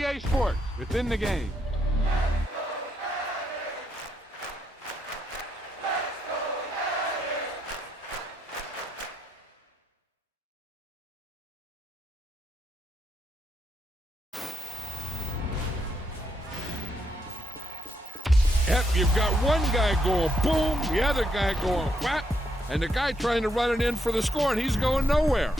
EA Sports. It's in the game. Yep, you've got one guy going boom, the other guy going whap, and the guy trying to run it in for the score, and he's going nowhere.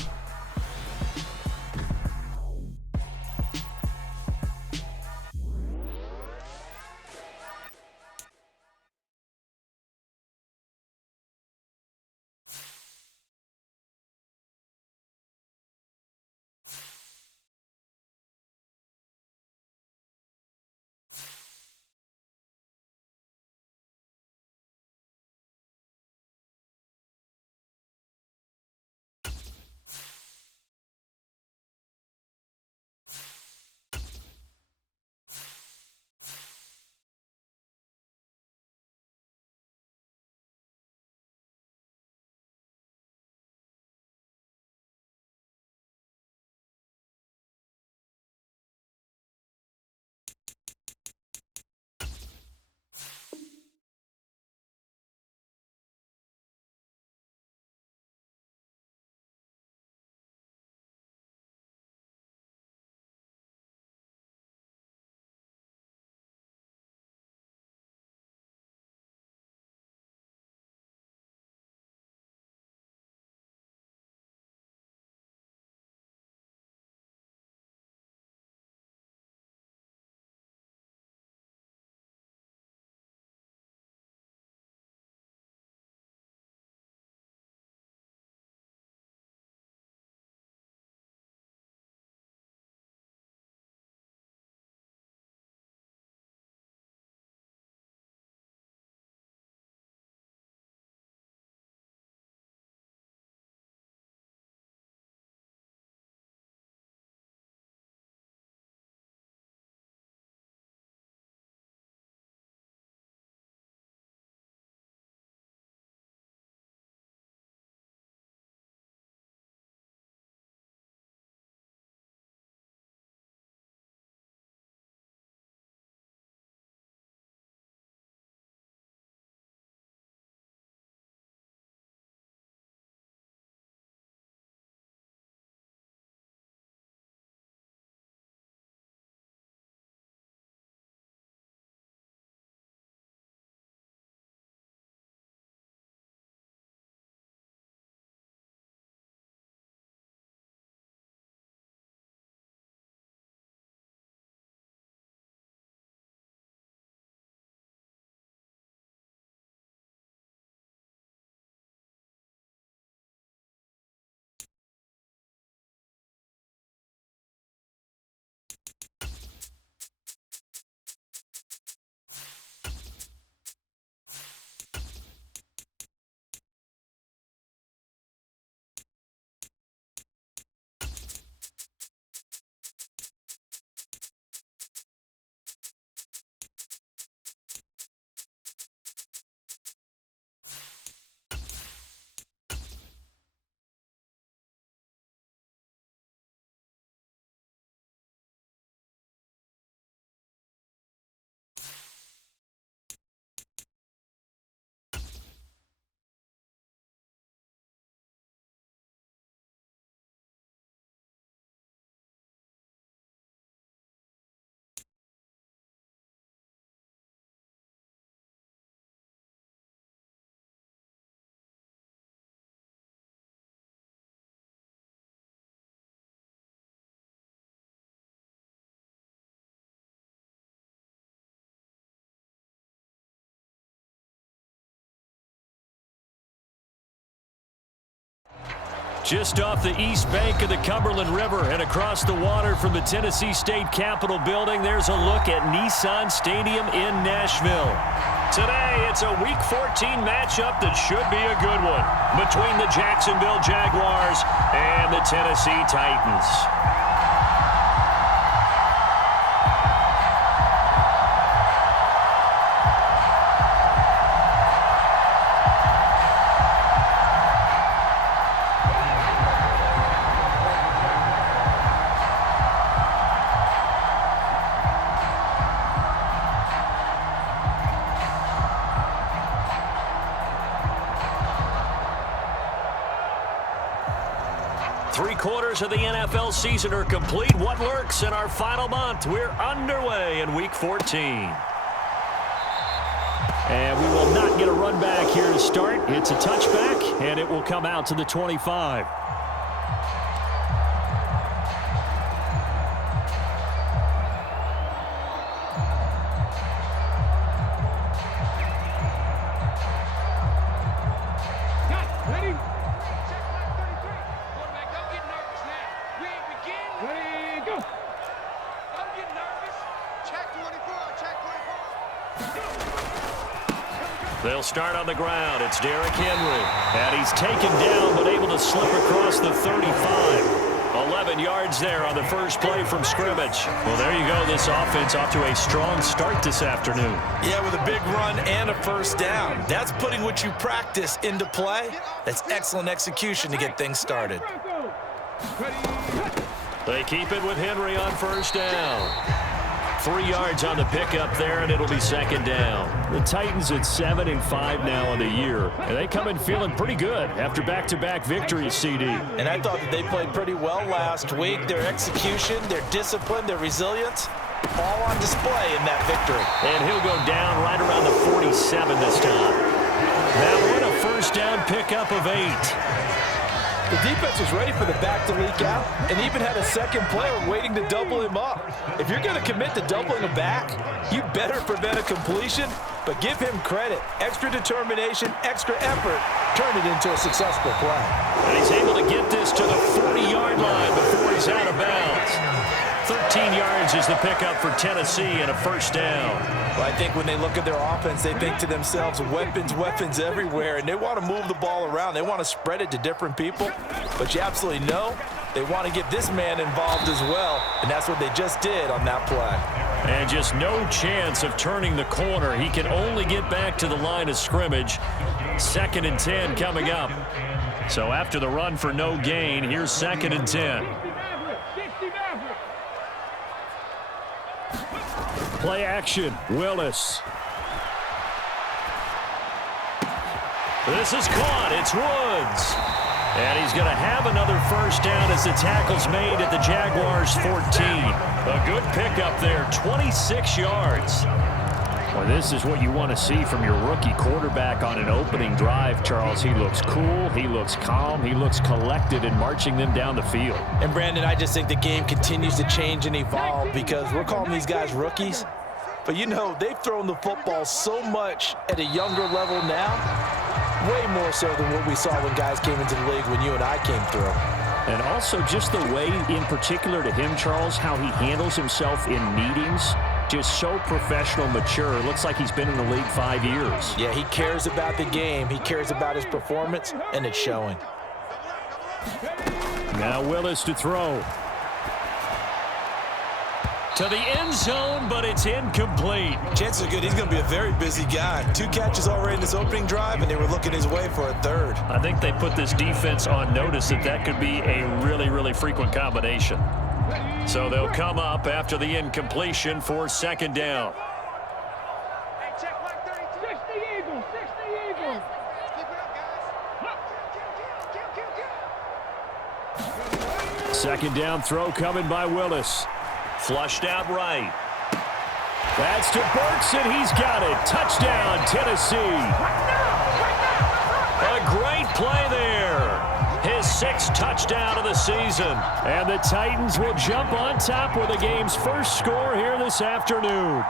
Just off the east bank of the Cumberland River and across the water from the Tennessee State Capitol building, there's a look at Nissan Stadium in Nashville. Today, it's a Week 14 matchup that should be a good one between the Jacksonville Jaguars and the Tennessee Titans. 3/4 of the NFL season are complete. What lurks in our final month? We're underway in Week 14. And we will not get a run back here to start. It's a touchback, and it will come out to the 25. They'll start on the ground. It's Derrick Henry. And he's taken down but able to slip across the 35. 11 yards there on the first play from scrimmage. Well, there you go. This offense off to a strong start this afternoon. Yeah, with a big run and a first down. That's putting what you practice into play. That's excellent execution to get things started. They keep it with Henry on first down. 3 yards on the pickup there, and it'll be second down. The Titans at 7-5 now on the year, and they come in feeling pretty good after back-to-back victories, CD. And I thought that they played pretty well last week. Their execution, their discipline, their resilience, all on display in that victory. And he'll go down right around the 47 this time. Now what a first down pickup of 8. The defense was ready for the back to leak out and even had a second player waiting to double him up. If you're going to commit to doubling a back, you better prevent a completion, but give him credit. Extra determination, extra effort, turn it into a successful play. And he's able to get this to the 40-yard line before he's out of bounds. 13 yards is the pickup for Tennessee and a first down. Well, I think when they look at their offense, they think to themselves, weapons, weapons everywhere, and they want to move the ball around. They want to spread it to different people, but you absolutely know they want to get this man involved as well, and that's what they just did on that play. And just no chance of turning the corner. He can only get back to the line of scrimmage. 2nd and 10 coming up. So after the run for no gain, here's 2nd and 10. Play action, Willis. This is caught, it's Woods. And he's going to have another first down as the tackle's made at the Jaguars 14. A good pickup there, 26 yards. Well, this is what you want to see from your rookie quarterback on an opening drive, Charles. He looks cool, he looks calm, he looks collected in marching them down the field. And, Brandon, I just think the game continues to change and evolve because we're calling these guys rookies. But, you know, they've thrown the football so much at a younger level now, way more so than what we saw when guys came into the league when you and I came through. And also just the way, in particular to him, Charles, how he handles himself in meetings. Just so professional, mature. Looks like he's been in the league 5 years. Yeah, he cares about the game. He cares about his performance, and it's showing. Now Willis to throw. To the end zone, but it's incomplete. Chances are good he's going to be a very busy guy. 2 catches already in this opening drive, and they were looking his way for a 3rd. I think they put this defense on notice that could be a really, really frequent combination. So they'll come up after the incompletion for 2nd down. Hey, check 132. 60 Eagles. 60 Eagles. Keep it up, guys. 2nd down throw coming by Willis. Flushed out right. That's to Burks, and he's got it. Touchdown, Tennessee. A great play there. His 6th touchdown of the season. And the Titans will jump on top with the game's first score here this afternoon.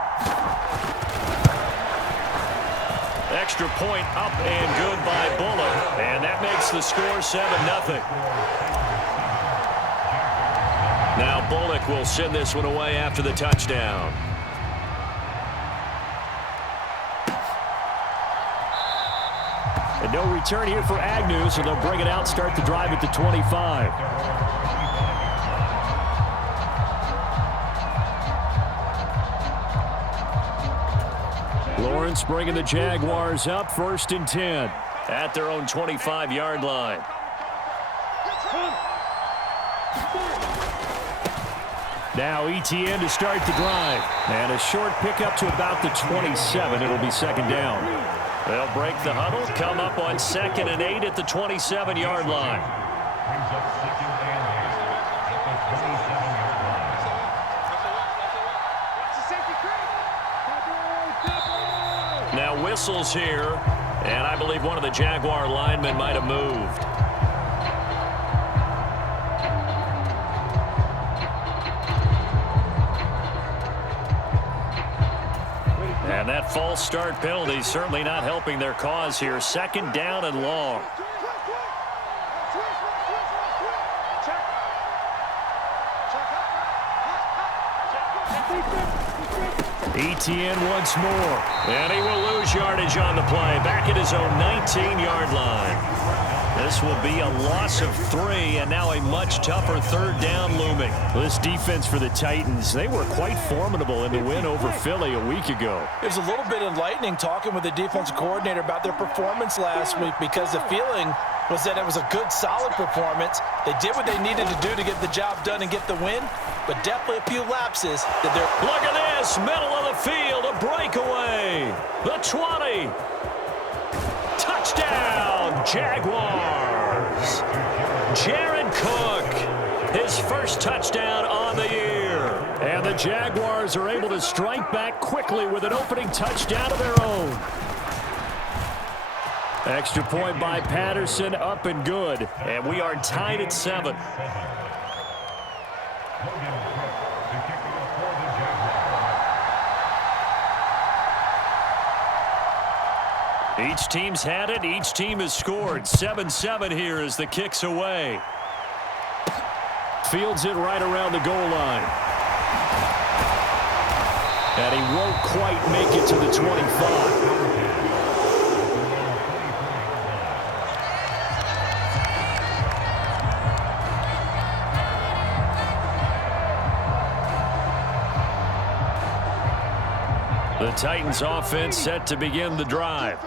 Extra point up and good by Bullock. And that makes the score 7-0. Now Bullock will send this one away after the touchdown. And no return here for Agnew, so they'll bring it out, start the drive at the 25. Lawrence bringing the Jaguars up, 1st and 10 at their own 25-yard line. Now Etienne to start the drive. And a short pickup to about the 27. It'll be 2nd down. They'll break the huddle, come up on 2nd and 8 at the 27-yard line. Now whistles here, and I believe one of the Jaguar linemen might have moved. And that false start penalty certainly not helping their cause here. 2nd down and long. ETN once more. And he will lose yardage on the play. Back at his own 19-yard line. This will be a loss of 3, and now a much tougher 3rd down looming. This defense for the Titans, they were quite formidable in the win over Philly a week ago. It was a little bit enlightening talking with the defensive coordinator about their performance last week, because the feeling was that it was a good, solid performance. They did what they needed to do to get the job done and get the win, but definitely a few lapses. Look at this, middle of the field, a breakaway. The 20. Touchdown, Jaguars. Jared Cook, his first touchdown on the year. And the Jaguars are able to strike back quickly with an opening touchdown of their own. Extra point by Patterson, up and good. And we are tied at 7. Each team's had it. Each team has scored. 7-7 here as the kick's away. Fields it right around the goal line. And he won't quite make it to the 25. The Titans offense set to begin the drive.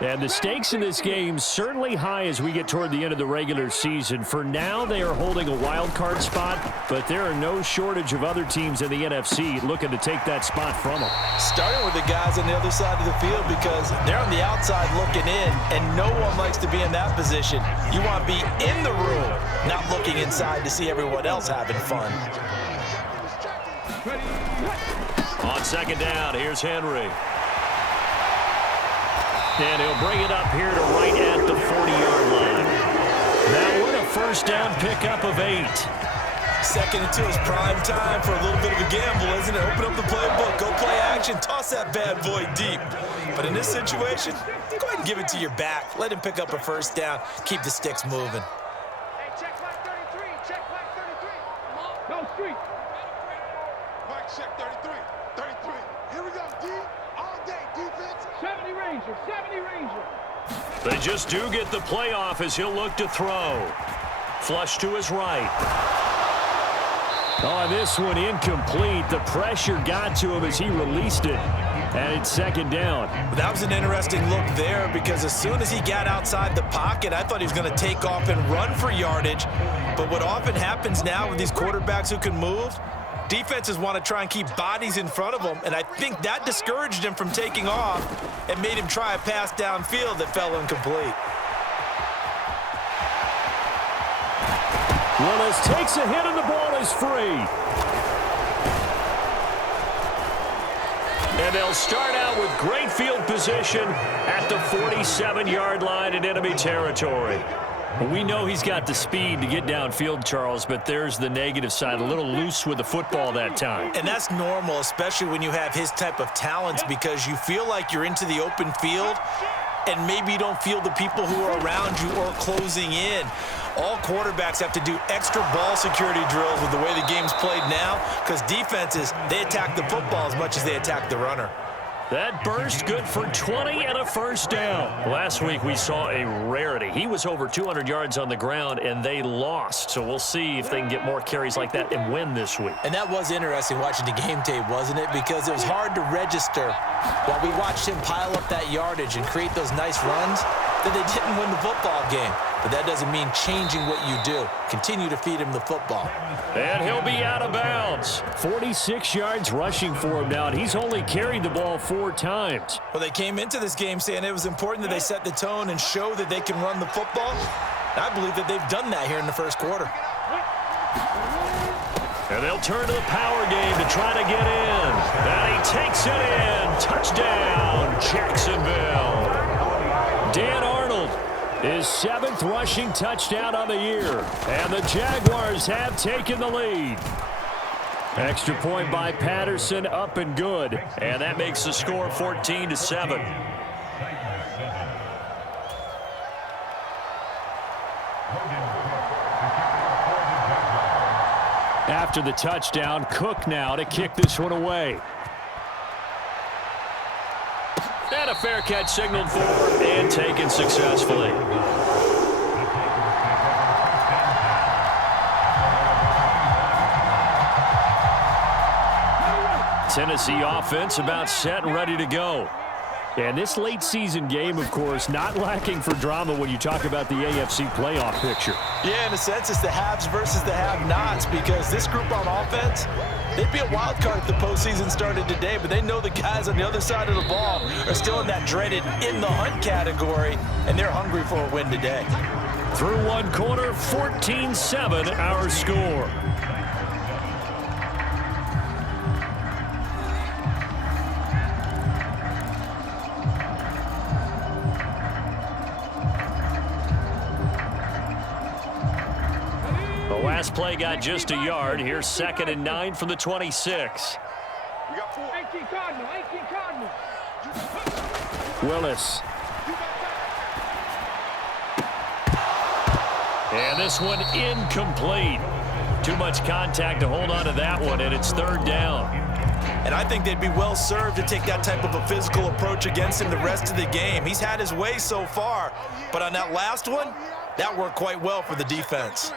And the stakes in this game certainly high as we get toward the end of the regular season. For now, they are holding a wild card spot, but there are no shortage of other teams in the NFC looking to take that spot from them. Starting with the guys on the other side of the field, because they're on the outside looking in, and no one likes to be in that position. You want to be in the room, not looking inside to see everyone else having fun. On 2nd down, here's Henry. And he'll bring it up here to right at the 40-yard line. Now we're a 1st down pickup of 8. 2nd and 2 is prime time for a little bit of a gamble, isn't it? Open up the playbook, go play action, toss that bad boy deep. But in this situation, go ahead and give it to your back. Let him pick up a 1st down, keep the sticks moving. Hey, check flag 33, check flag 33. Go street. Mike, check 33, 33. Here we go, D. All day, defense. 70 Ranger, 70 Ranger. They just do get the playoff as he'll look to throw. Flush to his right. Oh, this one incomplete. The pressure got to him as he released it. And it's 2nd down. That was an interesting look there, because as soon as he got outside the pocket, I thought he was going to take off and run for yardage. But what often happens now with these quarterbacks who can move, defenses want to try and keep bodies in front of them, and I think that discouraged him from taking off and made him try a pass downfield that fell incomplete. Willis takes a hit and the ball is free. And they'll start out with great field position at the 47-yard line in enemy territory. We know he's got the speed to get downfield, Charles, but there's the negative side, a little loose with the football that time. And that's normal, especially when you have his type of talents, because you feel like you're into the open field and maybe you don't feel the people who are around you or closing in. All quarterbacks have to do extra ball security drills with the way the game's played now, because defenses, they attack the football as much as they attack the runner. That burst good for 20 and a 1st down. Last week we saw a rarity. He was over 200 yards on the ground, and they lost. So we'll see if they can get more carries like that and win this week. And that was interesting watching the game tape, wasn't it? Because it was hard to register while we watched him pile up that yardage and create those nice runs that they didn't win the football game. But that doesn't mean changing what you do. Continue to feed him the football. And he'll be out of bounds. 46 yards rushing for him now, and he's only carried the ball 4 times. Well, they came into this game saying it was important that they set the tone and show that they can run the football. I believe that they've done that here in the 1st quarter. And they'll turn to the power game to try to get in. And he takes it in. Touchdown, Jacksonville. Dan Arnold, his 7th rushing touchdown on the year. And the Jaguars have taken the lead. Extra point by Patterson, up and good. And that makes the score 14-7. After the touchdown, Cook now to kick this one away. And a fair catch signaled for and taken successfully. Tennessee offense about set and ready to go. And this late season game, of course, not lacking for drama when you talk about the AFC playoff picture. Yeah, in a sense, it's the haves versus the have-nots, because this group on offense, they'd be a wild card if the postseason started today, but they know the guys on the other side of the ball are still in that dreaded in-the-hunt category, and they're hungry for a win today. Through one quarter, 14-7 our score. Last play got just a yard. Here's 2nd and 9 from the 26. We got 4. 18 Cardinal, 18 Cardinal. Willis. And this one incomplete. Too much contact to hold on to that one, and it's 3rd down. And I think they'd be well served to take that type of a physical approach against him the rest of the game. He's had his way so far, but on that last one, that worked quite well for the defense.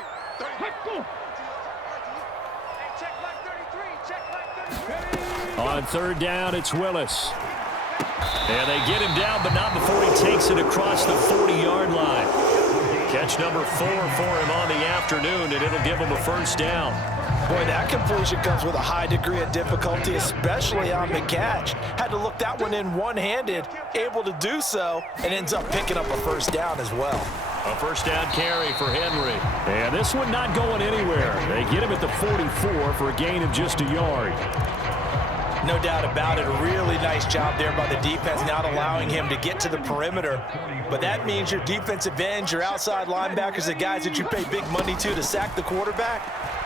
On 3rd down, it's Willis. And they get him down, but not before he takes it across the 40-yard line. Catch number 4 for him on the afternoon, and it'll give him a 1st down. Boy, that completion comes with a high degree of difficulty, especially on the catch. Had to look that one in one-handed, able to do so, and ends up picking up a 1st down as well. A 1st down carry for Henry. And this one not going anywhere. They get him at the 44 for a gain of just a yard. No doubt about it. A really nice job there by the defense, not allowing him to get to the perimeter. But that means your defensive ends, your outside linebackers, the guys that you pay big money to sack the quarterback,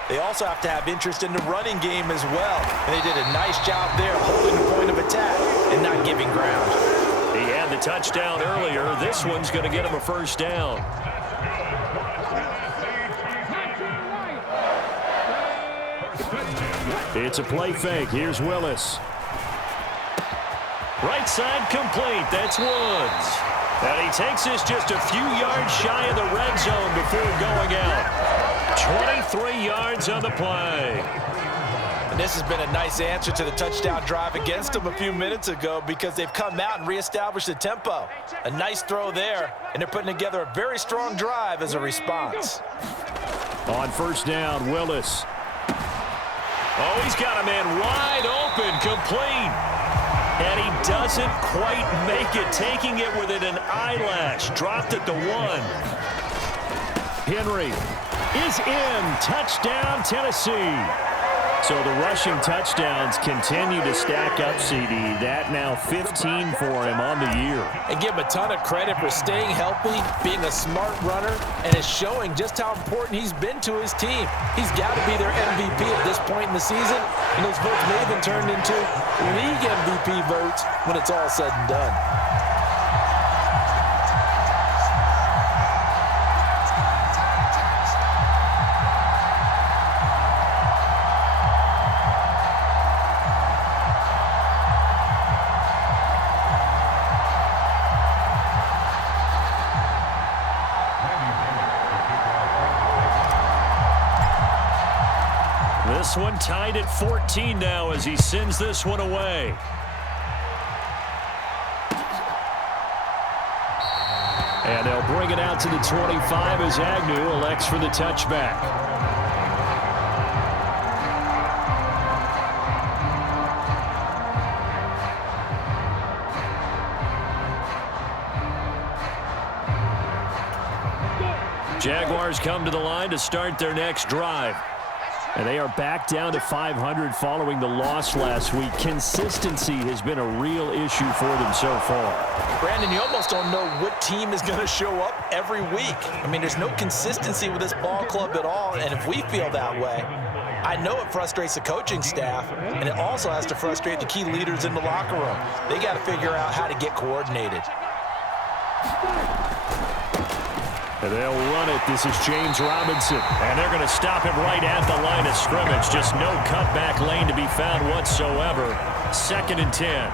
they also have to have interest in the running game as well. And they did a nice job there holding the point of attack and not giving ground. He had the touchdown earlier. This one's going to get him a 1st down. It's a play fake. Here's Willis. Right side complete. That's Woods. And he takes this just a few yards shy of the red zone before going out. 23 yards on the play. And this has been a nice answer to the touchdown drive against them a few minutes ago, because they've come out and reestablished the tempo. A nice throw there, and they're putting together a very strong drive as a response. On 1st down, Willis. Oh, he's got a man wide open, complete. And he doesn't quite make it, taking it within an eyelash. Dropped at the 1. Henry is in. Touchdown, Tennessee. So the rushing touchdowns continue to stack up, CD. That now 15 for him on the year. And give him a ton of credit for staying healthy, being a smart runner, and is showing just how important he's been to his team. He's got to be their MVP at this point in the season, and those votes may have been turned into league MVP votes when it's all said and done. This one tied at 14 now as he sends this one away. And they'll bring it out to the 25 as Agnew elects for the touchback. Jaguars come to the line to start their next drive. And they are back down to 500 following the loss last week. Consistency has been a real issue for them so far. Brandon, you almost don't know what team is going to show up every week. I mean, there's no consistency with this ball club at all, and if we feel that way, I know it frustrates the coaching staff, and it also has to frustrate the key leaders in the locker room. They got to figure out how to get coordinated. And they'll run it. This is James Robinson. And they're going to stop him right at the line of scrimmage. Just no cutback lane to be found whatsoever. 2nd and 10.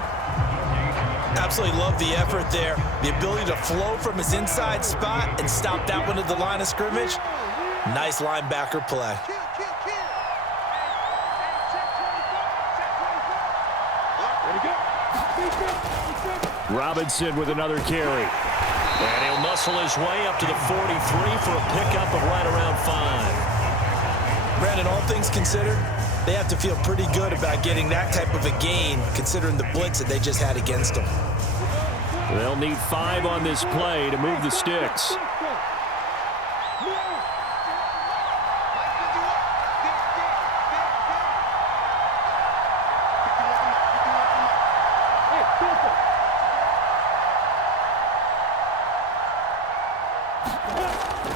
Absolutely love the effort there. The ability to flow from his inside spot and stop that one at the line of scrimmage. Nice linebacker play. Robinson with another carry. And he'll muscle his way up to the 43 for a pickup of right around 5. Brandon, all things considered, they have to feel pretty good about getting that type of a gain considering the blitz that they just had against them. They'll need 5 on this play to move the sticks.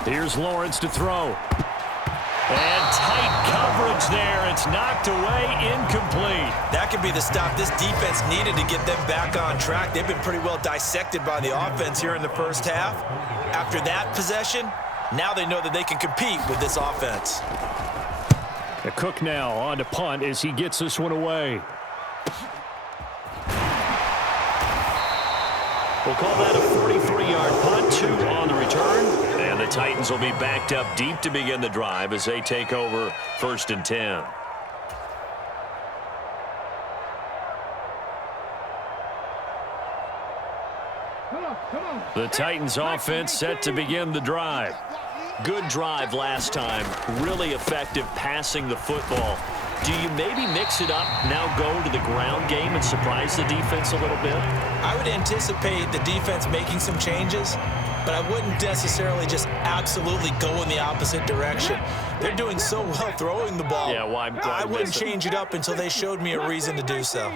Here's Lawrence to throw. And tight coverage there. It's knocked away, incomplete. That could be the stop this defense needed to get them back on track. They've been pretty well dissected by the offense here in the first half. After that possession, now they know that they can compete with this offense. The Cook now on to punt as he gets this one away. We'll call that a 43-yard punt, 2 on the return. And the Titans will be backed up deep to begin the drive as they take over 1st and 10. The Titans offense set to begin the drive. Good drive last time. Really effective passing the football. Do you maybe mix it up, now go to the ground game and surprise the defense a little bit? I would anticipate the defense making some changes, but I wouldn't necessarily just absolutely go in the opposite direction. They're doing so well throwing the ball. Yeah, why I wouldn't change it up until they showed me a reason to do so.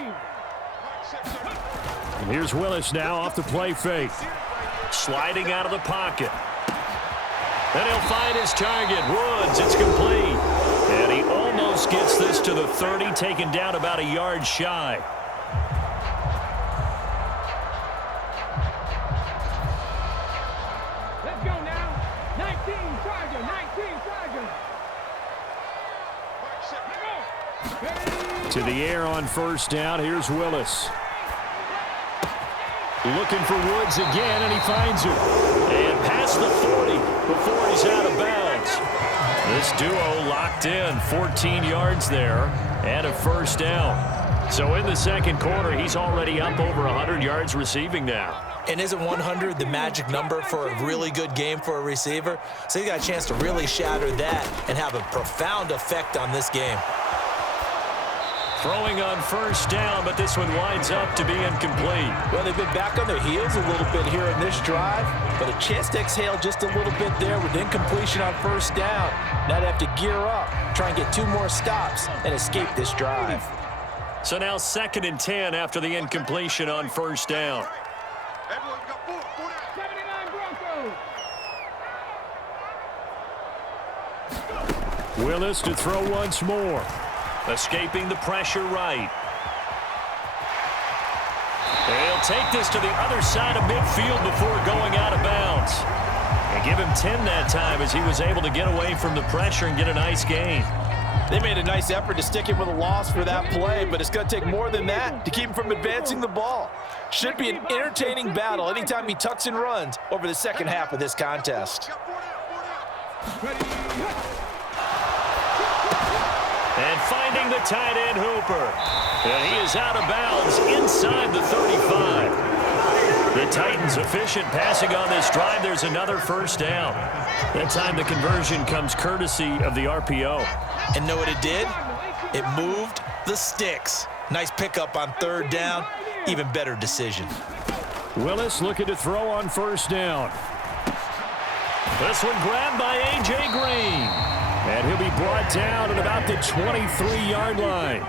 And here's Willis now off the play fake. Sliding out of the pocket. And he'll find his target. Woods, it's complete. And he almost gets this to the 30, taken down about a yard shy. Let's go now. 19 Charger, 19 Charger. To the air on 1st down. Here's Willis. Looking for Woods again, and he finds him. And past the 40 before he's out of bounds. This duo locked in, 14 yards there, and a 1st down. So in the 2nd quarter, he's already up over 100 yards receiving now. And isn't 100 the magic number for a really good game for a receiver? So you got a chance to really shatter that and have a profound effect on this game. Throwing on 1st down, but this one winds up to be incomplete. Well, they've been back on their heels a little bit here in this drive, but a chance to exhale just a little bit there with incompletion on 1st down. Now they have to gear up, try and get 2 more stops, and escape this drive. So now 2nd and 10 after the incompletion on 1st down. Everyone got 79 Broncos. Willis to throw once more. Escaping the pressure right. They'll take this to the other side of midfield before going out of bounds. And give him 10 that time as he was able to get away from the pressure and get a nice gain. They made a nice effort to stick him with a loss for that play, but it's going to take more than that to keep him from advancing the ball. Should be an entertaining battle anytime he tucks and runs over the 2nd half of this contest. And finding the tight end Hooper. And he is out of bounds inside the 35. The Titans efficient passing on this drive. There's another 1st down. That time the conversion comes courtesy of the RPO. And know what it did? It moved the sticks. Nice pickup on 3rd down. Even better decision. Willis looking to throw on 1st down. This one grabbed by A.J. Green. And And he'll be brought down at about the 23-yard line.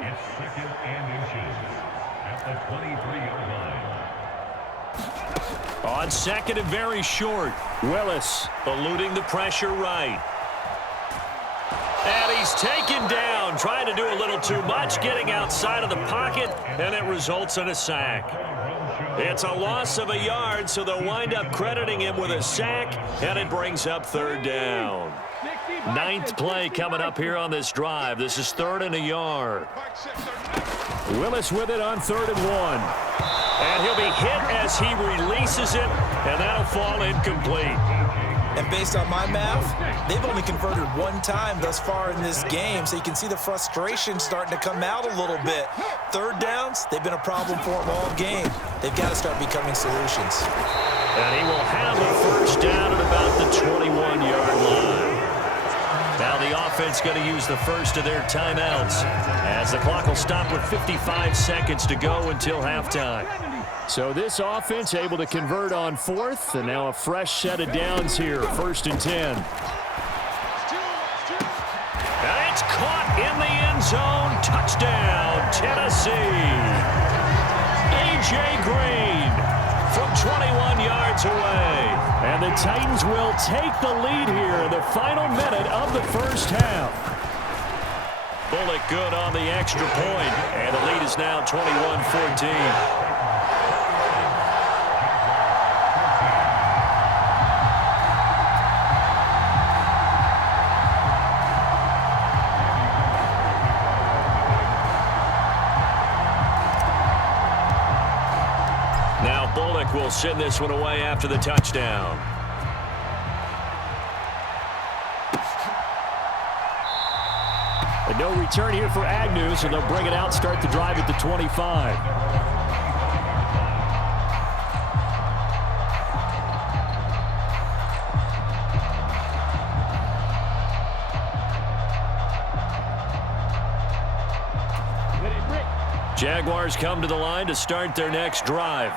It's second and inches at the 23-yard line. On second and very short, Willis eluding the pressure right. And he's taken down, trying to do a little too much, getting outside of the pocket, and it results in a sack. It's a loss of a yard, so they'll wind up crediting him with a sack, and it brings up third down. Ninth play coming up here on this drive. This is 3rd and a yard. Willis with it on 3rd and 1. And he'll be hit as he releases it, and that'll fall incomplete. And based on my math, they've only converted one time thus far in this game, so you can see the frustration starting to come out a little bit. Third downs, they've been a problem for them all game. They've got to start becoming solutions. And he will have a first down at about the 21-yard line. Now the offense going to use the first of their timeouts as the clock will stop with 55 seconds to go until halftime. So this offense able to convert on 4th, and now a fresh set of downs here, 1st and 10. And it's caught in the end zone. Touchdown, Tennessee. A.J. Green from 21 yards away. And the Titans will take the lead here in the final minute of the first half. Bullock good on the extra point, and the lead is now 21-14. Will send this one away after the touchdown. And no return here for Agnew, so they'll bring it out, start the drive at the 25. Jaguars come to the line to start their next drive.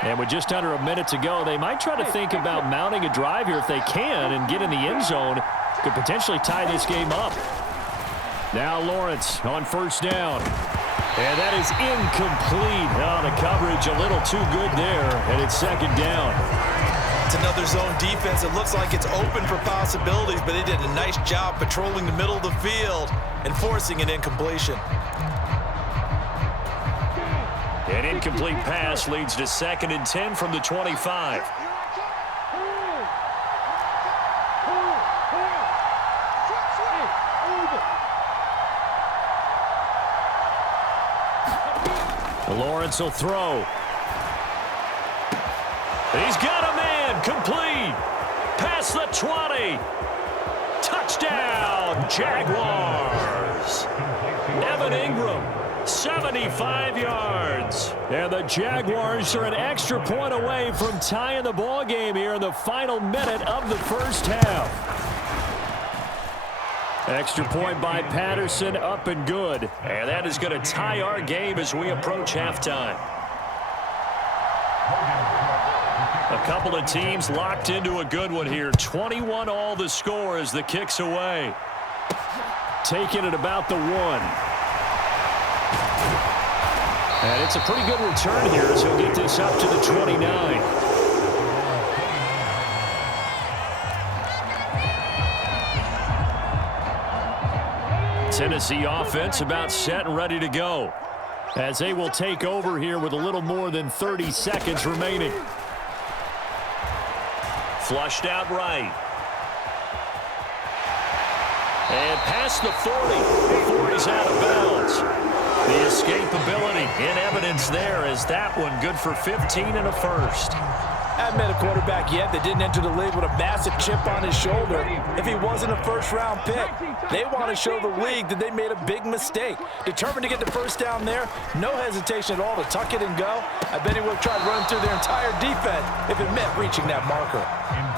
And with just under a minute to go, they might try to think about mounting a drive here if they can and get in the end zone. Could potentially tie this game up. Now Lawrence on first down. And that is incomplete. Oh, the coverage a little too good there, and it's second down. It's another zone defense. It looks like it's open for possibilities, but they did a nice job patrolling the middle of the field and forcing an incompletion. An incomplete pass leads to 2nd and 10 from the 25. Lawrence will throw. He's got a man, complete. Past the 20. Touchdown, Jaguars. Evan Ingram. 75 yards. And the Jaguars are an extra point away from tying the ball game here in the final minute of the first half. Extra point by Patterson, up and good. And that is going to tie our game as we approach halftime. A couple of teams locked into a good one here. 21 all the score as the kick's away. Taking it about the 1. And it's a pretty good return here as he'll get this up to the 29. Tennessee offense about set and ready to go as they will take over here with a little more than 30 seconds remaining. Flushed out right. And past the 40. The 40's out of bounds. The escapability in evidence there as that one good for 15 and a first. I haven't met a quarterback yet that didn't enter the league with a massive chip on his shoulder. If he wasn't a first-round pick, they want to show the league that they made a big mistake. Determined to get the first down there, no hesitation at all to tuck it and go. I bet he would have tried running through their entire defense if it meant reaching that marker.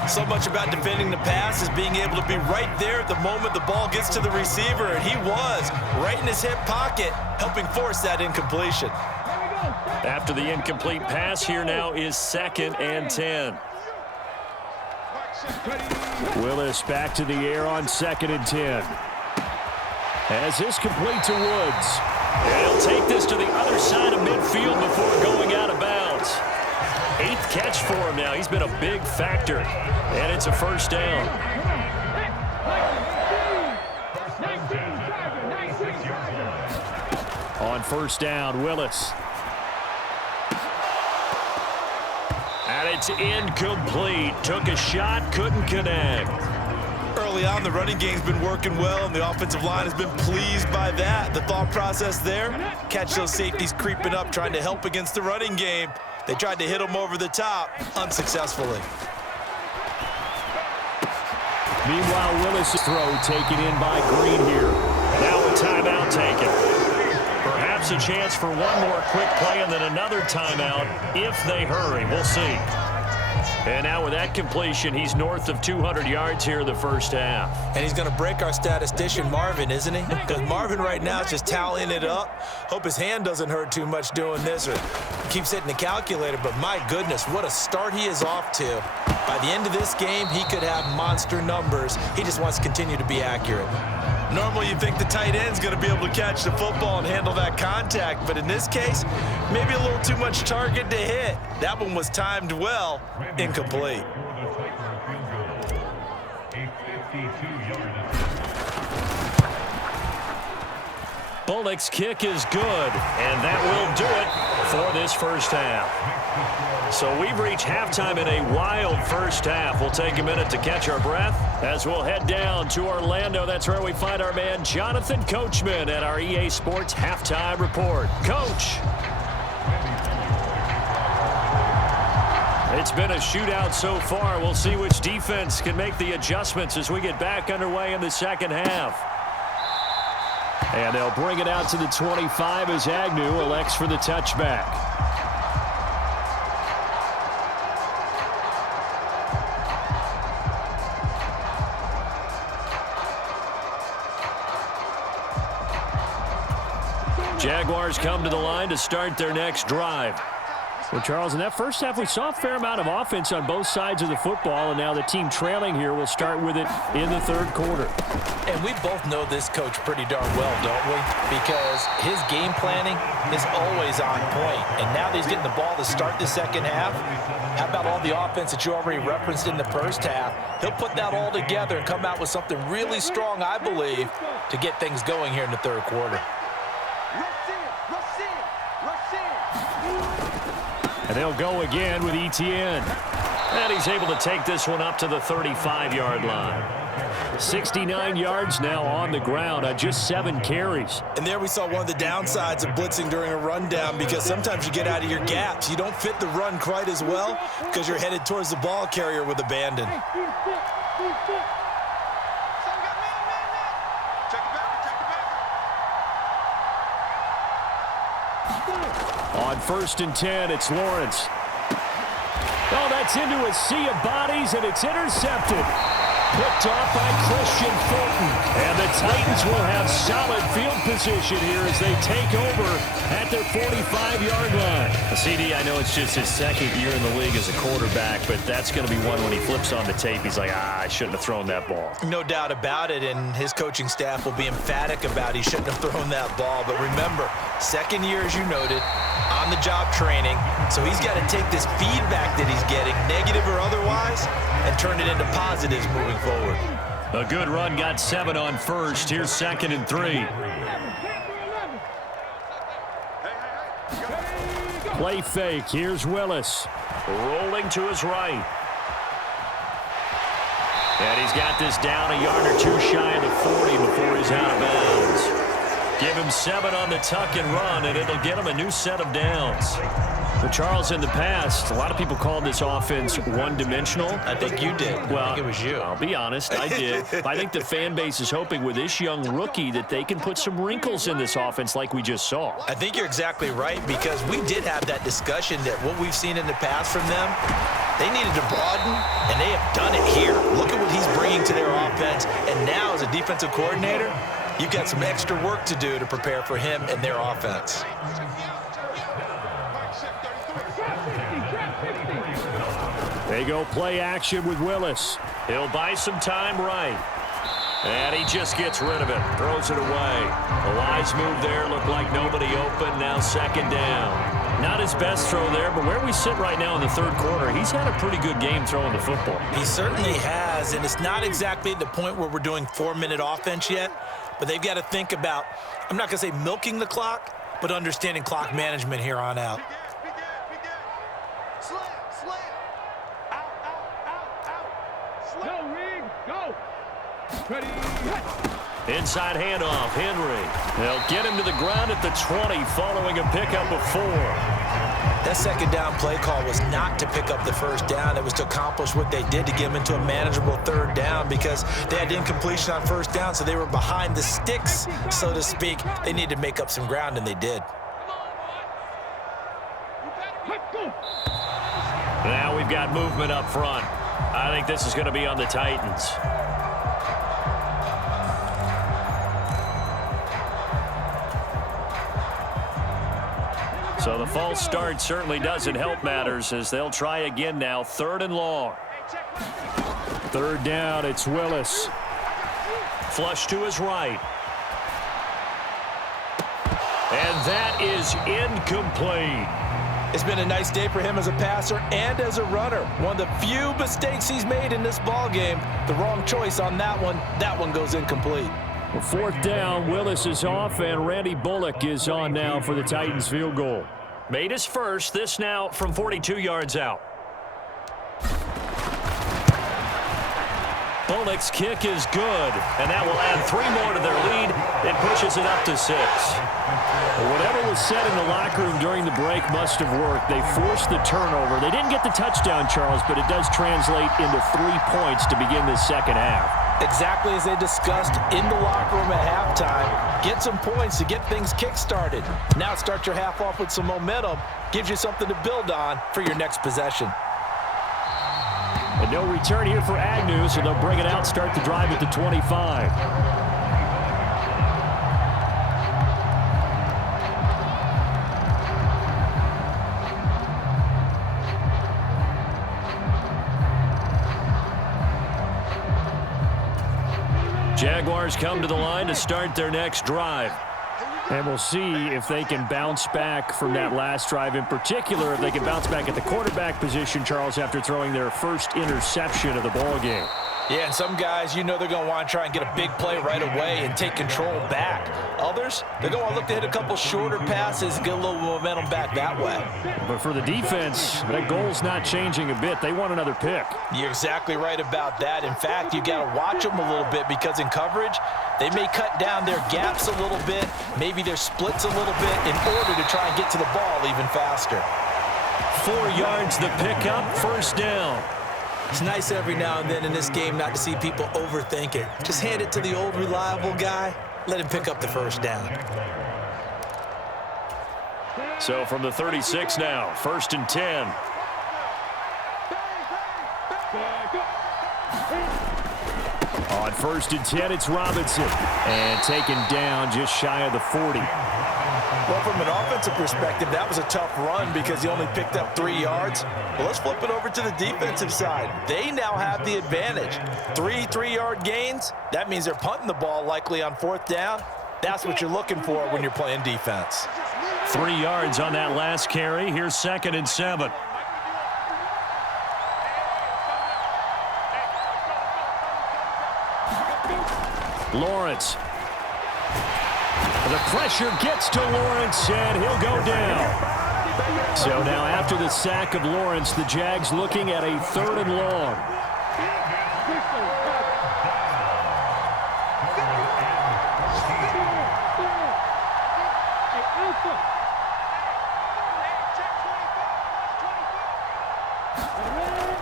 So much about defending the pass is being able to be right there at the moment the ball gets to the receiver, and he was right in his hip pocket, helping force that incompletion. After the incomplete pass, here now is 2nd and 10. Willis back to the air on 2nd and 10. As this complete to Woods. And he'll take this to the other side of midfield before going out of bounds. 8th catch for him now. He's been a big factor. And it's a first down. On first down, Willis. And it's incomplete. Took a shot, couldn't connect. Early on, the running game's been working well, and the offensive line has been pleased by that. The thought process there, catch those safeties creeping up, trying to help against the running game. They tried to hit them over the top, unsuccessfully. Meanwhile, Willis' throw taken in by Green here. Now a timeout taken. Perhaps a chance for one more quick play and then another timeout if they hurry. We'll see. And now with that completion, he's north of 200 yards here in the first half. And he's going to break our statistician, Marvin, isn't he? Because Marvin right now is just tallying it up. Hope his hand doesn't hurt too much doing this or keeps hitting the calculator. But my goodness, what a start he is off to. By the end of this game, he could have monster numbers. He just wants to continue to be accurate. Normally, you think the tight end's going to be able to catch the football and handle that contact. But in this case, maybe a little too much target to hit. That one was timed well. Incomplete. Bullock's kick is good, and that will do it for this first half. So we've reached halftime in a wild first half. We'll take a minute to catch our breath as we'll head down to Orlando. That's where we find our man Jonathan Coachman at our EA Sports Halftime Report. Coach. It's been a shootout so far. We'll see which defense can make the adjustments as we get back underway in the second half. And they'll bring it out to the 25 as Agnew elects for the touchback. Jaguars come to the line to start their next drive. Well, Charles, in that first half, we saw a fair amount of offense on both sides of the football, and now the team trailing here will start with it in the third quarter. And we both know this coach pretty darn well, don't we? Because his game planning is always on point. And now that he's getting the ball to start the second half, how about all the offense that you already referenced in the first half? He'll put that all together and come out with something really strong, I believe, to get things going here in the third quarter. And they'll go again with Etienne. And he's able to take this one up to the 35-yard line. 69 yards now on the ground on just 7 carries. And there we saw one of the downsides of blitzing during a rundown, because sometimes you get out of your gaps. You don't fit the run quite as well because you're headed towards the ball carrier with abandon. On 1st and 10, it's Lawrence. Oh, that's into a sea of bodies, and it's intercepted. Picked off by Christian Fulton. And the Titans will have solid field position here as they take over at their 45-yard line. CD, I know it's just his second year in the league as a quarterback, but that's going to be one when he flips on the tape. He's like, I shouldn't have thrown that ball. No doubt about it, and his coaching staff will be emphatic about he shouldn't have thrown that ball. But remember, second year, as you noted, on-the-job training. So he's got to take this feedback that he's getting, negative or otherwise, and turn it into positives moving forward. A good run, got 7 on first. Here's 2nd and 3. Play fake. Here's Willis. Rolling to his right. And he's got this down a yard or two shy of the 40 before he's out of bounds. Give him 7 on the tuck and run, and it'll get him a new set of downs. But Charles, in the past, a lot of people called this offense one-dimensional. I think you did. Well, I think it was you. I'll be honest, I did. I think the fan base is hoping with this young rookie that they can put some wrinkles in this offense like we just saw. I think you're exactly right, because we did have that discussion that what we've seen in the past from them, they needed to broaden, and they have done it here. Look at what he's bringing to their offense. And now, as a defensive coordinator, you've got some extra work to do to prepare for him and their offense. They go play action with Willis. He'll buy some time right. And he just gets rid of it. Throws it away. A wise move there. Looked like nobody open. Now second down. Not his best throw there, but where we sit right now in the third quarter, he's had a pretty good game throwing the football. He certainly has, and it's not exactly the point where we're doing 4-minute offense yet, but they've got to think about, I'm not going to say milking the clock, but understanding clock management here on out. Inside handoff, Henry. They'll get him to the ground at the 20 following a pickup of 4. That second down play call was not to pick up the first down. It was to accomplish what they did to get them into a manageable third down because they had incompletion on first down, so they were behind the sticks, so to speak. They needed to make up some ground, and they did. Now we've got movement up front. I think this is going to be on the Titans. So the false start certainly doesn't help matters as they'll try again now. 3rd and long. 3rd down, it's Willis. Flush to his right. And that is incomplete. It's been a nice day for him as a passer and as a runner. One of the few mistakes he's made in this ball game. The wrong choice on that one. That one goes incomplete. Well, 4th down, Willis is off, and Randy Bullock is on now for the Titans field goal. Made his first, this now from 42 yards out. Bullock's kick is good, and that will add 3 more to their lead. It pushes it up to 6. Whatever was said in the locker room during the break must have worked. They forced the turnover. They didn't get the touchdown, Charles, but it does translate into 3 points to begin the second half. Exactly as they discussed in the locker room at halftime. Get some points to get things kick-started. Now start your half off with some momentum. Gives you something to build on for your next possession. And no return here for Agnew, so they'll bring it out, start the drive at the 25. Jaguars come to the line to start their next drive. And we'll see if they can bounce back from that last drive. In particular, if they can bounce back at the quarterback position, Charles, after throwing their first interception of the ball game. Yeah, and some guys, you know they're going to want to try and get a big play right away and take control back. Others, they're going to look to hit a couple shorter passes and get a little momentum back that way. But for the defense, that goal's not changing a bit. They want another pick. You're exactly right about that. In fact, you got to watch them a little bit because in coverage, they may cut down their gaps a little bit, maybe their splits a little bit in order to try and get to the ball even faster. 4 yards the pickup, 1st down. It's nice every now and then in this game not to see people overthink it. Just hand it to the old reliable guy. Let him pick up the 1st down. So from the 36 now, 1st and 10. On 1st and 10, it's Robinson. And taken down just shy of the 40. Well, from an offensive perspective, that was a tough run because he only picked up 3 yards. Well, let's flip it over to the defensive side. They now have the advantage. 3 3-yard gains. That means they're punting the ball likely on 4th down. That's what you're looking for when you're playing defense. 3 yards on that last carry. Here's 2nd and 7. Lawrence. The pressure gets to Lawrence, and he'll go down. So now after the sack of Lawrence, the Jags looking at a 3rd and long.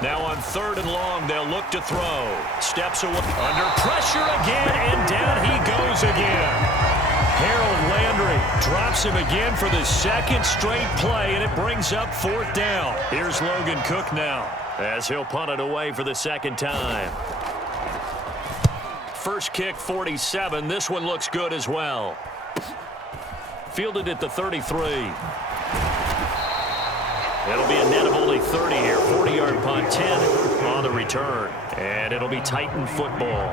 Now on 3rd and long, they'll look to throw. Steps away. Under pressure again, and down he goes again. Harold Landry drops him again for the 2nd straight play, and it brings up 4th down. Here's Logan Cook now as he'll punt it away for the 2nd time. First kick, 47. This one looks good as well. Fielded at the 33. It'll be a net of only 30 here. 40-yard punt, 10 on the return. And it'll be Titan football.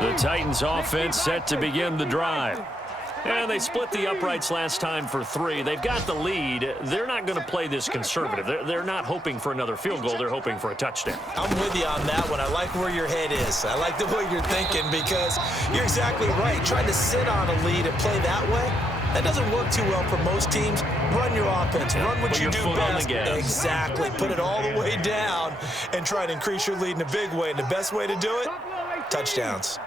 The Titans offense set to begin the drive. And they split the uprights last time for 3. They've got the lead. They're not going to play this conservative. They're not hoping for another field goal. They're hoping for a touchdown. I'm with you on that one. I like where your head is. I like the way you're thinking because you're exactly right. Trying to sit on a lead and play that way, that doesn't work too well for most teams. Run your offense. Run what you do best. Exactly. Put it all the way down and try to increase your lead in a big way. And the best way to do it, touchdowns.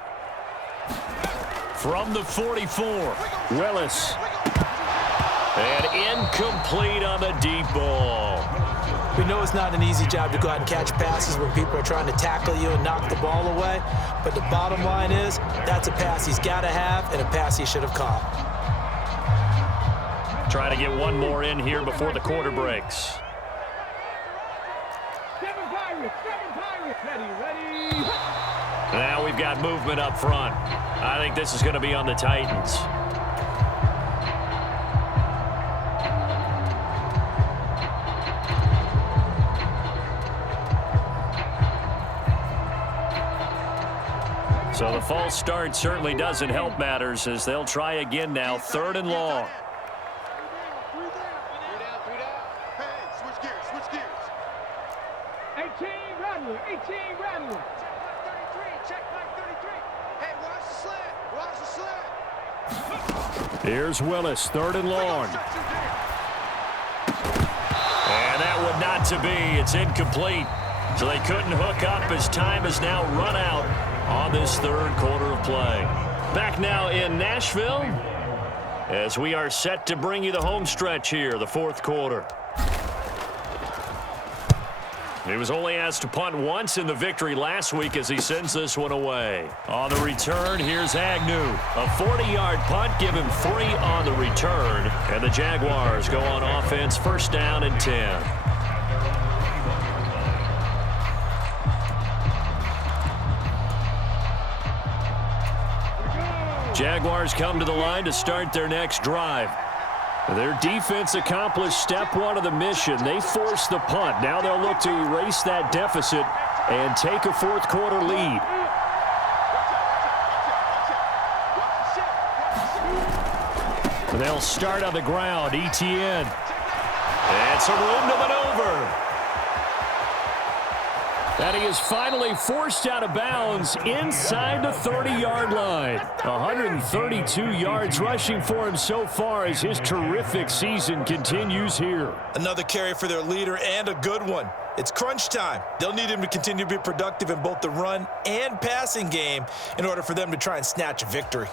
From the 44, Willis. And incomplete on the deep ball. We know it's not an easy job to go out and catch passes when people are trying to tackle you and knock the ball away. But the bottom line is, that's a pass he's got to have and a pass he should have caught. Trying to get one more in here before the quarter breaks. Seven Pirates. Ready. Now we've got movement up front. I think this is going to be on the Titans. So the false start certainly doesn't help matters as they'll try again now. 3rd and long. Hey, switch gears. 18 Rattler. Check back 33. Hey, watch the slant. Here's Willis, 3rd and long. And that would not to be. It's incomplete. So they couldn't hook up as time has now run out on this 3rd quarter of play. Back now in Nashville as we are set to bring you the home stretch here, the 4th quarter. He was only asked to punt once in the victory last week as he sends this one away. On the return, here's Agnew. A 40-yard punt, give him 3 on the return. And the Jaguars go on offense, 1st down and 10. Jaguars come to the line to start their next drive. Their defense accomplished step 1 of the mission. They forced the punt. Now they'll look to erase that deficit and take a 4th quarter lead. They'll start on the ground. ETN. And some room to maneuver. And he is finally forced out of bounds inside the 30-yard line. 132 yards rushing for him so far as his terrific season continues here. Another carry for their leader and a good one. It's crunch time. They'll need him to continue to be productive in both the run and passing game in order for them to try and snatch a victory.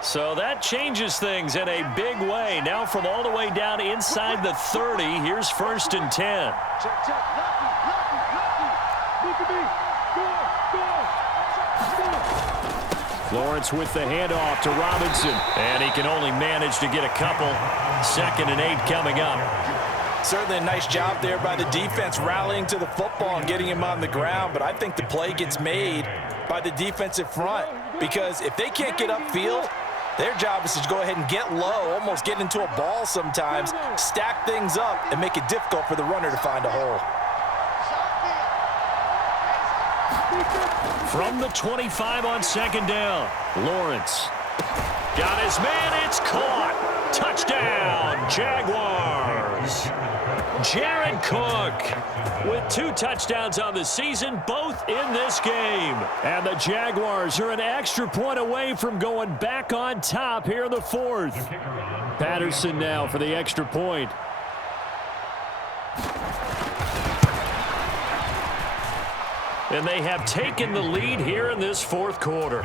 So that changes things in a big way. Now from all the way down inside the 30, here's 1st and 10. Check. Lawrence with the handoff to Robinson. And he can only manage to get a couple. 2nd and 8 coming up. Certainly a nice job there by the defense rallying to the football and getting him on the ground. But I think the play gets made by the defensive front because if they can't get upfield, their job is to go ahead and get low, almost get into a ball sometimes, stack things up, and make it difficult for the runner to find a hole. From the 25 on 2nd down, Lawrence. Got his man, it's caught. Touchdown, Jaguars. Jared Cook with 2 touchdowns on the season, both in this game. And the Jaguars are an extra point away from going back on top here in the 4th. Patterson now for the extra point. And they have taken the lead here in this 4th quarter.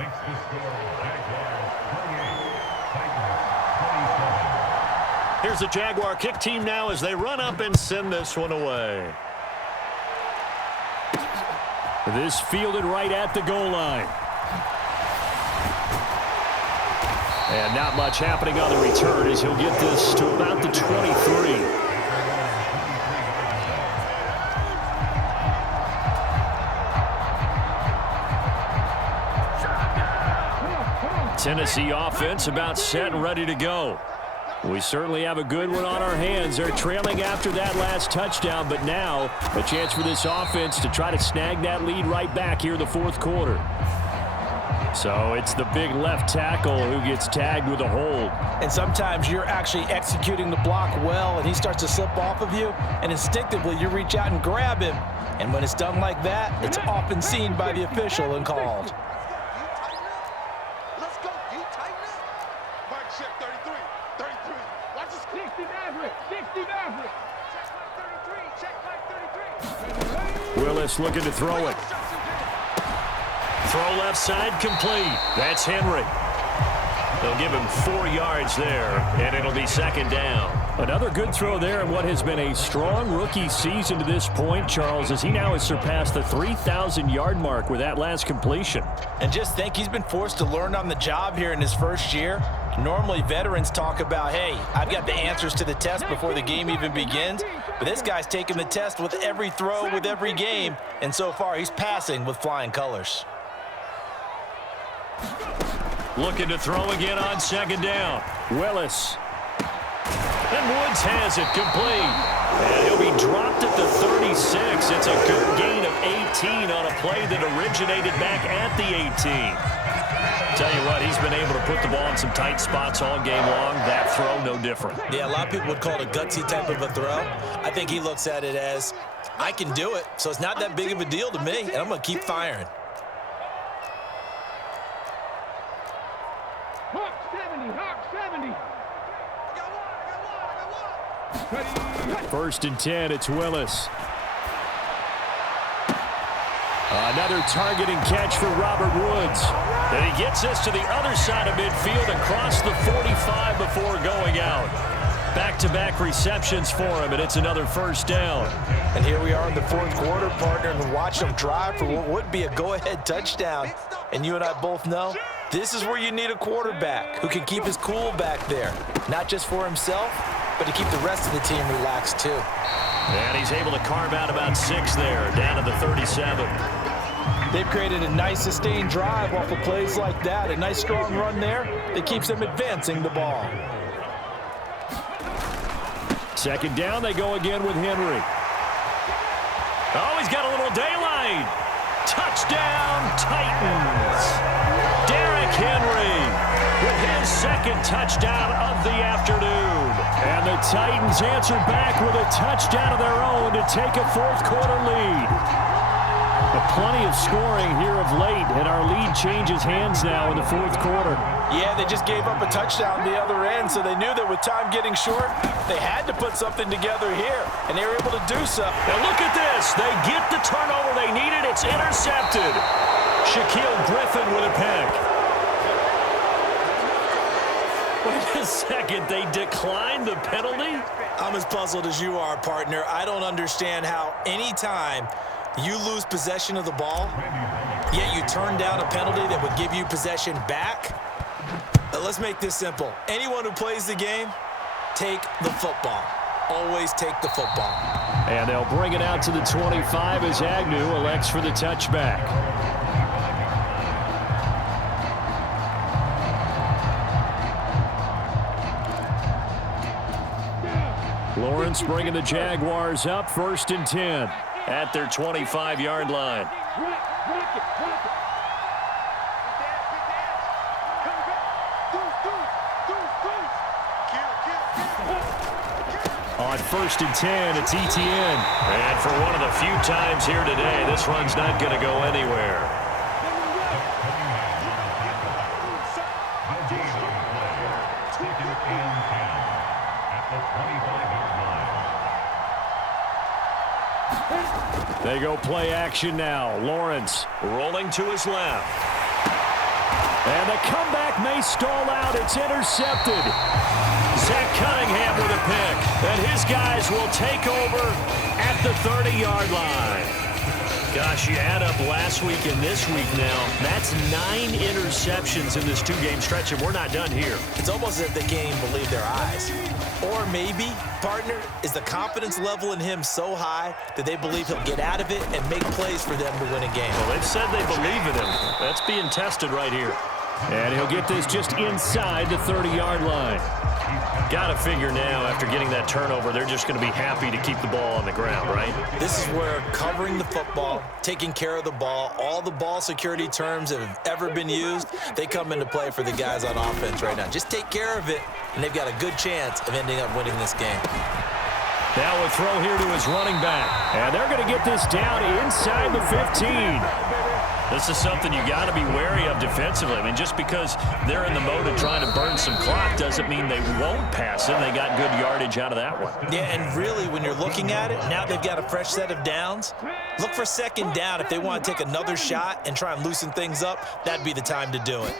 Here's the Jaguar kick team now as they run up and send this one away. This fielded right at the goal line. And not much happening on the return as he'll get this to about the 23. Tennessee offense about set and ready to go. We certainly have a good one on our hands. They're trailing after that last touchdown, but now a chance for this offense to try to snag that lead right back here in the fourth quarter. So it's the big left tackle who gets tagged with a hold. And sometimes you're actually executing the block well, and he starts to slip off of you, and instinctively you reach out and grab him. And when it's done like that, it's often seen by the official and called. Let's go, D. Tighten up. Mike check 33. 33. Watch this. 60 Maverick. 60 Maverick. Check Mike 33. Check Mike 33. Willis looking to throw it. Throw left side complete. That's Henry. They'll give him 4 yards there, and it'll be second down. Another good throw there in what has been a strong rookie season to this point, Charles, as he now has surpassed the 3,000-yard mark with that last completion. And just think, he's been forced to learn on the job here in his first year. Normally, veterans talk about, hey, I've got the answers to the test before the game even begins. But this guy's taking the test with every throw, with every game. And so far, he's passing with flying colors. Looking to throw again on second down. Willis. And Woods has it complete. And he'll be dropped at the 36. It's a good gain of 18 on a play that originated back at the 18. Tell you what, he's been able to put the ball in some tight spots all game long. That throw, no different. Yeah, a lot of people would call it a gutsy type of a throw. I think he looks at it as, I can do it, so it's not that big of a deal to me, and I'm going to keep firing. Hawk 70. Hawk 70. First and 10, it's Willis. Another targeting catch for Robert Woods. And he gets this to the other side of midfield across the 45 before going out. Back-to-back receptions for him, and it's another first down. And here we are in the fourth quarter, partner, and watch him drive for what would be a go-ahead touchdown. And you and I both know this is where you need a quarterback who can keep his cool back there, not just for himself, but to keep the rest of the team relaxed too. And he's able to carve out about 6 there, down to the 37. They've created a nice sustained drive off of plays like that, a nice strong run there that keeps them advancing the ball. Second down, they go again with Henry. Oh, he's got a little daylight. Touchdown, Titans. Derrick Henry with his second touchdown of the afternoon. And the Titans answer back with a touchdown of their own to take a fourth quarter lead. Plenty of scoring here of late, and our lead changes hands now in the fourth quarter. Yeah, they just gave up a touchdown the other end, so they knew that with time getting short, they had to put something together here, and they were able to do so. Now look at this. They get the turnover they needed. It's intercepted. Shaquille Griffin with a pick. Wait a second. They declined the penalty? I'm as puzzled as you are, partner. I don't understand how any time you lose possession of the ball, yet you turn down a penalty that would give you possession back. Let's make this simple. Anyone who plays the game, take the football. Always take the football. And they'll bring it out to the 25 as Agnew elects for the touchback. Lawrence bringing the Jaguars up, first and 10 at their 25-yard line. On first and 10, it's ETN. And for one of the few times here today, this run's not going to go anywhere. They go play action now. Lawrence rolling to his left. And the comeback may stall out. It's intercepted. Zach Cunningham with a pick. And his guys will take over at the 30-yard line. Gosh, you add up last week and this week now. That's 9 interceptions in this 2-game stretch, and we're not done here. It's almost as if they can't even believe their eyes. Or maybe, partner, is the confidence level in him so high that they believe he'll get out of it and make plays for them to win a game. Well, they've said they believe in him. That's being tested right here. And he'll get this just inside the 30-yard line. Got to figure now, after getting that turnover, they're just going to be happy to keep the ball on the ground, right? This is where covering the football, taking care of the ball, all the ball security terms that have ever been used, they come into play for the guys on offense right now. Just take care of it, and they've got a good chance of ending up winning this game. Now a throw here to his running back. And they're going to get this down inside the 15. This is something you got to be wary of defensively. I mean, just because they're in the mode of trying to burn some clock doesn't mean they won't pass it. They got good yardage out of that one. Yeah, and really, when you're looking at it, now they've got a fresh set of downs. Look for second down. If they want to take another shot and try and loosen things up, that'd be the time to do it.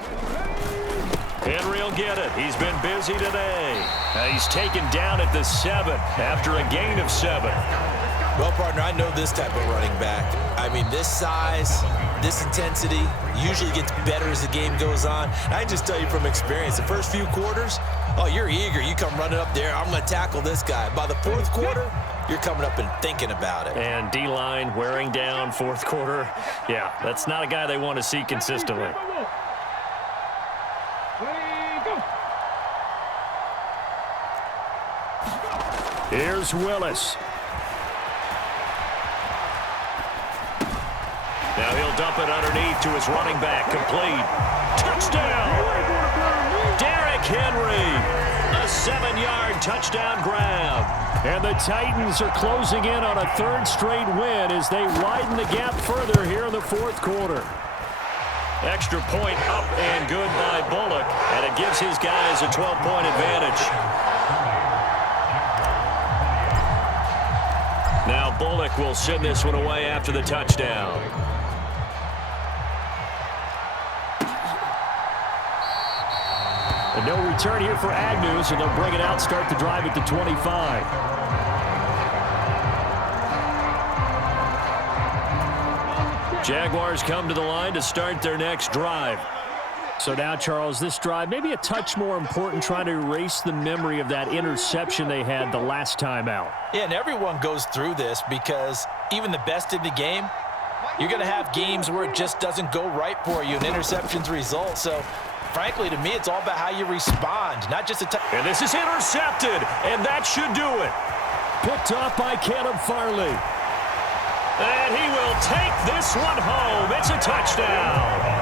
Henry will get it. He's been busy today. He's taken down at the 7 after a gain of 7. Well, partner, I know this type of running back. I mean, this size, this intensity usually gets better as the game goes on. And I can just tell you from experience, the first few quarters, oh, you're eager. You come running up there, I'm going to tackle this guy. By the fourth quarter, you're coming up and thinking about it. And D-line wearing down fourth quarter. Yeah, that's not a guy they want to see consistently. Here's Willis. Now he'll dump it underneath to his running back. Complete. Touchdown! Derrick Henry. A 7-yard touchdown grab. And the Titans are closing in on a third straight win as they widen the gap further here in the fourth quarter. Extra point up and good by Bullock. And it gives his guys a 12-point advantage. Now Bullock will send this one away after the touchdown. And no return here for Agnew, so they'll bring it out, start the drive at the 25. Jaguars come to the line to start their next drive. So now, Charles, this drive maybe a touch more important, trying to erase the memory of that interception they had the last time out. Yeah, and everyone goes through this because even the best in the game, you're going to have games where it just doesn't go right for you and interceptions result. So, frankly, to me, it's all about how you respond, not just a And this is intercepted, and that should do it. Picked off by Caleb Farley. And he will take this one home. It's a touchdown.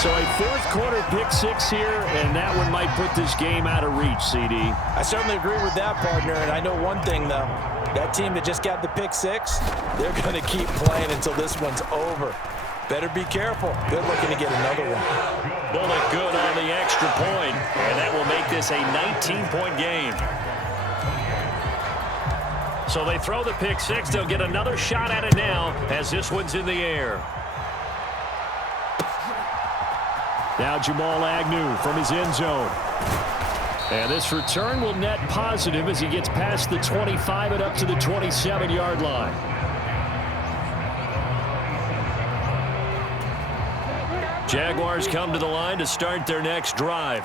So a fourth quarter pick six here, and that one might put this game out of reach, CD. I certainly agree with that, partner, and I know one thing, though. That team that just got the pick six, they're going to keep playing until this one's over. Better be careful. They're looking to get another one. Bullock good on the extra point, and that will make this a 19-point game. So they throw the pick six. They'll get another shot at it now as this one's in the air. Now Jamal Agnew from his end zone. And this return will net positive as he gets past the 25 and up to the 27-yard line. Jaguars come to the line to start their next drive.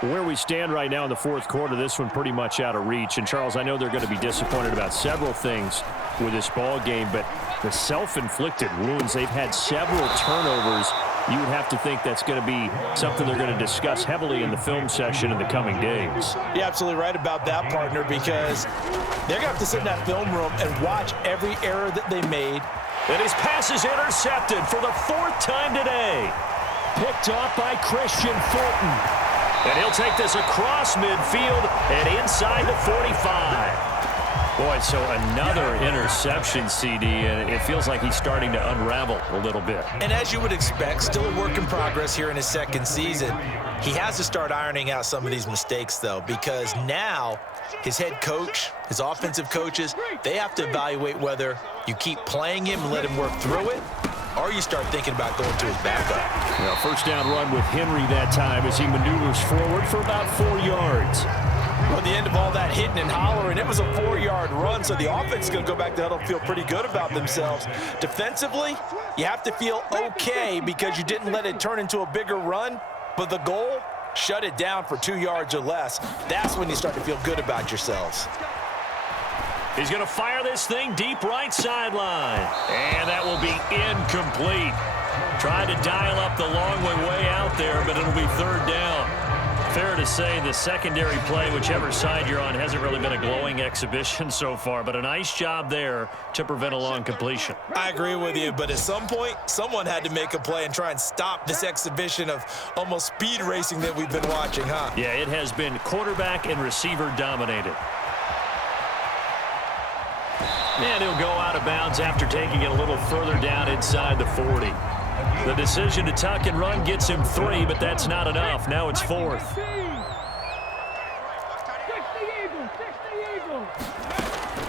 Where we stand right now in the fourth quarter, this one pretty much out of reach. And, Charles, I know they're going to be disappointed about several things with this ball game, but the self-inflicted wounds, they've had several turnovers. You would have to think that's going to be something they're going to discuss heavily in the film session in the coming days. You're absolutely right about that, partner, because they're going to have to sit in that film room and watch every error that they made. And his pass is intercepted for the fourth time today. Picked off by Christian Fulton. And he'll take this across midfield and inside the 45. Boy, so another interception, CD, and it feels like he's starting to unravel a little bit. And as you would expect, still a work in progress here in his second season. He has to start ironing out some of these mistakes, though, because now his head coach, his offensive coaches, they have to evaluate whether you keep playing him and let him work through it, or you start thinking about going to his backup. Well, first down run with Henry that time as he maneuvers forward for about 4 yards. Well, the end of all that hitting and hollering, it was a 4-yard run, so the offense is going to go back to huddle and feel pretty good about themselves. Defensively, you have to feel okay because you didn't let it turn into a bigger run, but the goal, shut it down for 2 yards or less. That's when you start to feel good about yourselves. He's going to fire this thing deep right sideline. And that will be incomplete. Tried to dial up the long way out there, but it'll be third down. Fair to say the secondary play, whichever side you're on, hasn't really been a glowing exhibition so far, but a nice job there to prevent a long completion. I agree with you, but at some point, someone had to make a play and try and stop this exhibition of almost speed racing that we've been watching, huh? Yeah, it has been quarterback and receiver dominated. And he'll go out of bounds after taking it a little further down inside the 40. The decision to tuck and run gets him 3, but that's not enough. Now it's 4th.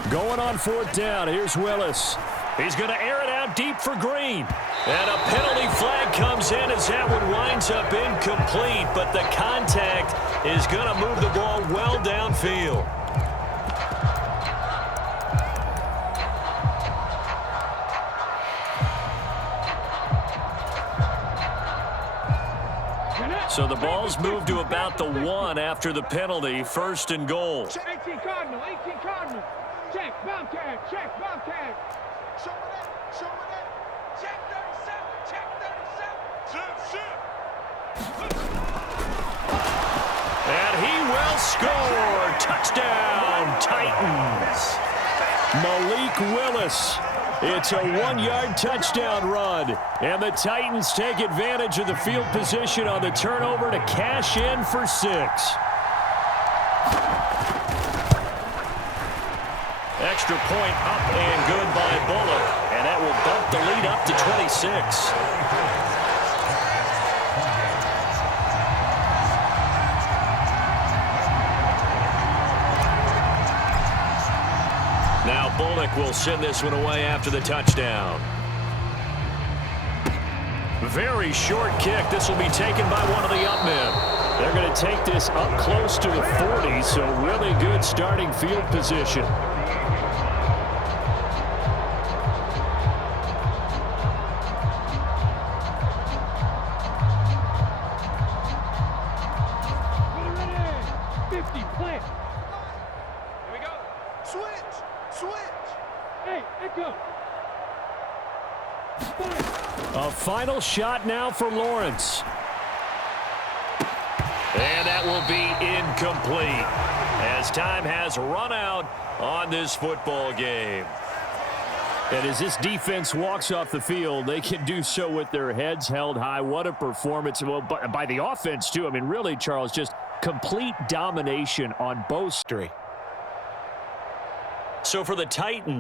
Going on 4th down. Here's Willis. He's going to air it out deep for Green. And a penalty flag comes in as that one winds up incomplete, but the contact is going to move the ball well downfield. So the ball's moved to about the 1 after the penalty. 1st and goal. 18 Cardinal, 18 Cardinal. Check, Bobcat, check, Bobcat. Show it. Check 37. And he will score. Touchdown, Titans. Malik Willis. It's a 1-yard touchdown run. And the Titans take advantage of the field position on the turnover to cash in for 6. Extra point up and good by Bullock. And that will bump the lead up to 26. Now Bullock will send this one away after the touchdown. Very short kick. This will be taken by one of the up men. They're going to take this up close to the 40, so really good starting field position. A final shot now for Lawrence. And that will be incomplete as time has run out on this football game. And as this defense walks off the field, they can do so with their heads held high. What a performance. Well, by the offense, too. I mean, really, Charles, just complete domination on both. So for the Titans.